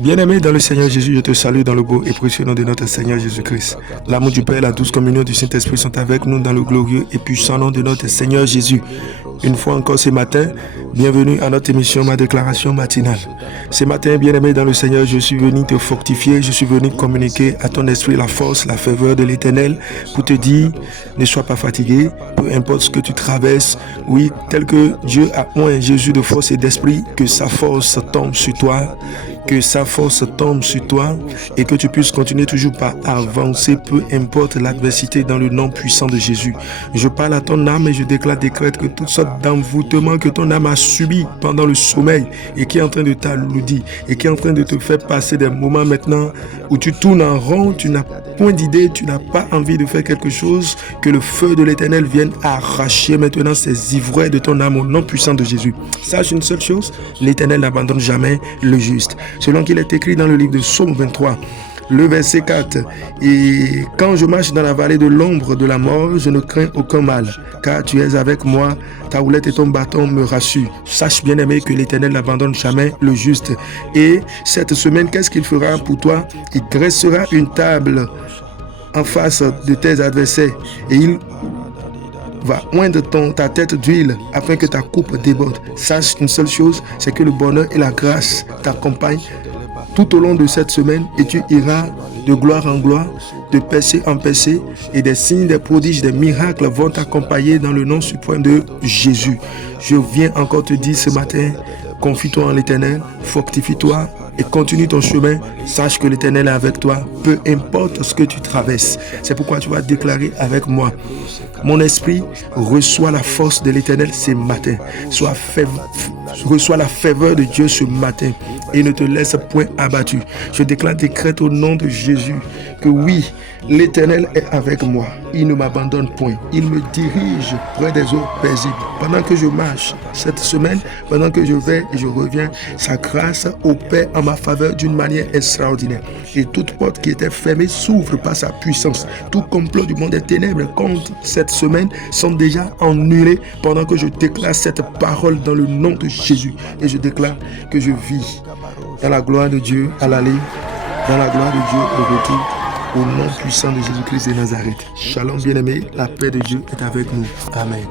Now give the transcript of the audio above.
Bien-aimé dans le Seigneur Jésus, je te salue dans le beau et précieux nom de notre Seigneur Jésus-Christ. L'amour du Père et la douce communion du Saint-Esprit sont avec nous dans le glorieux et puissant nom de notre Seigneur Jésus. Une fois encore ce matin, bienvenue à notre émission Ma Déclaration Matinale. Ce matin, bien-aimé dans le Seigneur, je suis venu te fortifier, je suis venu communiquer à ton esprit la force, la faveur de l'Éternel pour te dire, ne sois pas fatigué, peu importe ce que tu traverses. Oui, tel que Dieu a oint Jésus de force et d'esprit, que sa force tombe sur toi, que sa force tombe sur toi et que tu puisses continuer toujours par avancer, peu importe l'adversité, dans le nom puissant de Jésus. Je parle à ton âme et je décrète que toutes sortes d'envoûtements que ton âme a subi pendant le sommeil et qui est en train de t'alourdir et qui est en train de te faire passer des moments maintenant où tu tournes en rond, tu n'as point d'idée, tu n'as pas envie de faire quelque chose, que le feu de l'Éternel vienne arracher maintenant ces ivraies de ton âme au nom puissant de Jésus. Sache une seule chose, l'Éternel n'abandonne jamais le juste. Selon qu'il est écrit dans le livre de Psaume 23, le verset 4, « Et quand je marche dans la vallée de l'ombre de la mort, je ne crains aucun mal, car tu es avec moi, ta houlette et ton bâton me rassurent. » Sache bien aimé que l'Éternel n'abandonne jamais le juste. Et cette semaine, qu'est-ce qu'il fera pour toi? Il dressera une table en face de tes adversaires et il va oindre ta tête d'huile afin que ta coupe déborde. Sache une seule chose, c'est que le bonheur et la grâce t'accompagnent tout au long de cette semaine et tu iras de gloire en gloire, de percée en percée, et des signes, des prodiges, des miracles vont t'accompagner dans le nom suprême de Jésus. Je viens encore te dire ce matin, confie-toi en l'Éternel, fortifie-toi et continue ton chemin. Sache que l'Éternel est avec toi, peu importe ce que tu traverses. C'est pourquoi tu vas déclarer avec moi: mon esprit reçoit la force de l'Éternel ce matin. Reçois la faveur de Dieu ce matin et ne te laisse point abattu. Je décrète au nom de Jésus que oui, l'Éternel est avec moi. Il ne m'abandonne point. Il me dirige près des eaux paisibles. Pendant que je marche cette semaine, pendant que je vais et je reviens, sa grâce opère en ma faveur d'une manière extraordinaire. Et toute porte qui était fermée s'ouvre par sa puissance. Tout complot du monde des ténèbres contre cette semaine sont déjà annulés pendant que je déclare cette parole dans le nom de Jésus. Et je déclare que je vis dans la gloire de Dieu à l'aller, dans la gloire de Dieu au retour, au nom puissant de Jésus-Christ de Nazareth. Shalom bien-aimé, la paix de Dieu est avec nous. Amen.